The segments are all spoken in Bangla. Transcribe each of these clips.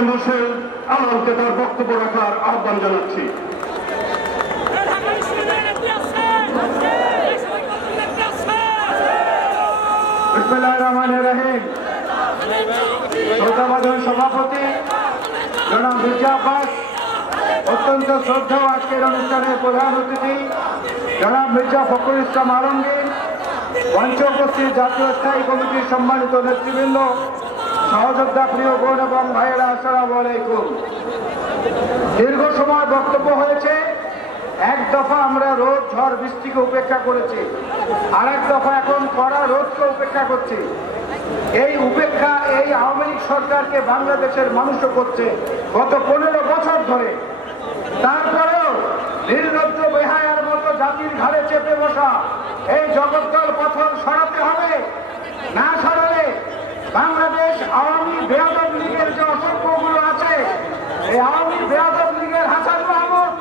হোসেন রুশেদ আলমকে তার বক্তব্য রাখার আহ্বান জানাচ্ছি। বিসমিল্লাহির রহমানির রহিম। শ্রদ্ধাভাজন সভাপতি জনাব মির্জা আব্বাস, অত্যন্ত শ্রদ্ধা আজকের অনুষ্ঠানের প্রধান অতিথি জনাব মির্জা ফখরুল ইসলাম আলমগীর, মঞ্চে উপস্থিত জাতীয় স্থায়ী কমিটির সম্মানিত নেতৃবৃন্দ, সহযোদ্ধা, প্রিয় বোন এবং ভাইয়েরা, আসসালামু আলাইকুম। দীর্ঘ সময় বক্তব্য হয়েছে। এক দফা আমরা রোদ ঝড় বৃষ্টিকে উপেক্ষা করেছি, আর এক দফা এখন কড়া রোদকে উপেক্ষা করছি। এই উপেক্ষা এই আওয়ামী লীগ সরকারকে বাংলাদেশের মানুষও করছে গত 15 বছর ধরে। তারপরেও নির্লজ্জ বেহায়ার মতো জাতির ঘাড়ে চেপে বসা এই জগদ্দল পাথর সরাতে হবে। না সরালে বাংলাদেশ আওয়ামী বেয়াদব লীগের যে অসংখ্যগুলো আছে, এই আওয়ামী বেয়াদব লীগের হাসান মাহমুদ,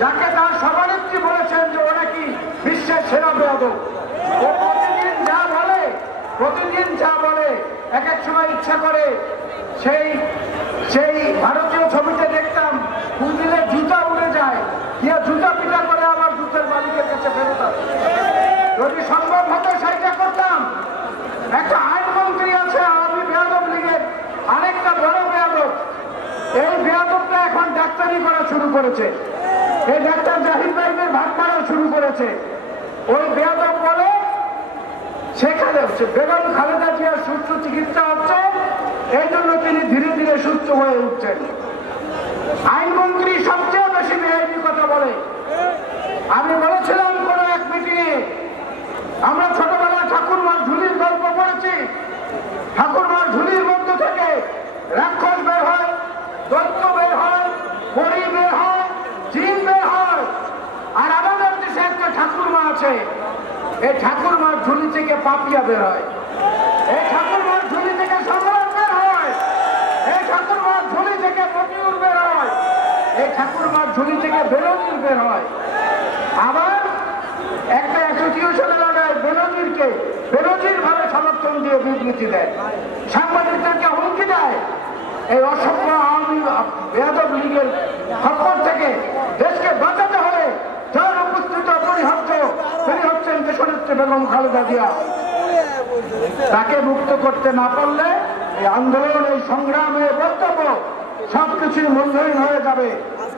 যাকে তার সভানেত্রী বলেছেন যে ও নাকি বিশ্বের সেরা বেয়াদব, ও প্রতিদিন যা বলে এক এক সময় ইচ্ছা করে সেই ভারতীয় ছবিতে দেখতাম ফুল দিলে জুতা উড়ে যায়, গিয়া জুতা পিটা করে আবার জুতার মালিকের কাছে ফেরত আসে। যদি সম্ভব হতো সেইটা করতাম। একটা আইনমন্ত্রী আছে আওয়ামী বেয়াদব লীগের, আরেকটা বড় বেয়াদব। এই বেয়াদবটা এখন ডাক্তারি করা শুরু করেছে, এই ডাক্তার জাহিদ ভাইদের ভাগ করা শুরু করেছে। ওই বেয়াদব বলে সেখানে হচ্ছে বেগম খালেদা জিয়ার সুস্থ চিকিৎসা হচ্ছে, এই জন্য তিনি ধীরে ধীরে সুস্থ হয়ে উঠছেন। আইনমন্ত্রী সবচেয়ে বেশি বেআইনি কথা বলে। আমি বলেছিলাম কোন এক মিটিংয়ে, আমরা ছোটবেলায় ঠাকুরমার ঝুলির গল্প পড়েছি। ঠাকুরমার ঝুলির মধ্য থেকে রাক্ষস বের হয়, দৈত্য বের হয়, পরী বের হয়, জিন বের হয়। আর আমাদের দেশে একটা ঠাকুরমা আছে, এই ঠাকুরমার ঝুলি থেকে পাপিয়া বের হয়, এই ঠাকুরমার ঝুলি থেকে সম্রাট বের হয়, এই ঠাকুরমার ঝুলি থেকে মতিউর বের হয়, এই ঠাকুরমার ঝুলি থেকে বেনজির বের হয়। আবার একটা অ্যাসোসিয়েশনে লাগায় বেনজির ভাবে সমর্থন দিয়ে বিবৃতি দেয়, সাংবাদিকদেরকে হুমকি দেয়। এই অসভ্য আওয়ামী বেয়াদব লীগের খপ্পর থেকে দেশকে বাঁচাতে হলে যার উপস্থিত অপরিহার্য, তিনি হচ্ছেন দেশনেত্রী বেগম খালেদা জিয়া। তাকে মুক্ত করতে না পারলে এই আন্দোলন, এই সংগ্রামে বক্তব্য সবকিছুই মূল্যহীন হয়ে যাবে।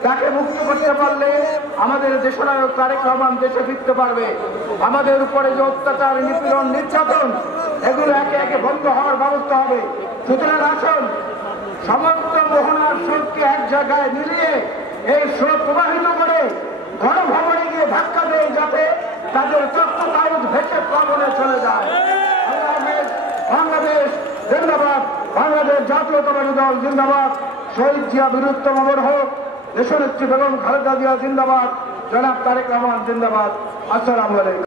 তাকে মুক্ত করতে পারলে আমাদের দেশনায়ক তারেক রহমান দেশে ফিরতে পারবে। আমাদের উপরে যে অত্যাচার, নিপীড়ন, নির্যাতন, এগুলো একে একে বন্ধ হওয়ার ব্যবস্থা হবে। সুতরাং আসুন, সমস্ত মোহনার স্রোতকে এক জায়গায় মিলিয়ে এই স্রোত প্রবাহিত করে গণভবনে গিয়ে ধাক্কা দেয়, যাতে তাদের চক্রবাউদ ভেসে প্লাবনে চলে যায়। বাংলাদেশ জিন্দাবাদ, বাংলাদেশ জাতীয়তাবাদী দল জিন্দাবাদ, শহীদ জিয়া বীরুত্তম অমর হোক, দেশনেত্রী বেগম খালেদা জিয়া জিন্দাবাদ, জনাব তারেক রহমান জিন্দাবাদ। আসসালামু আলাইকুম।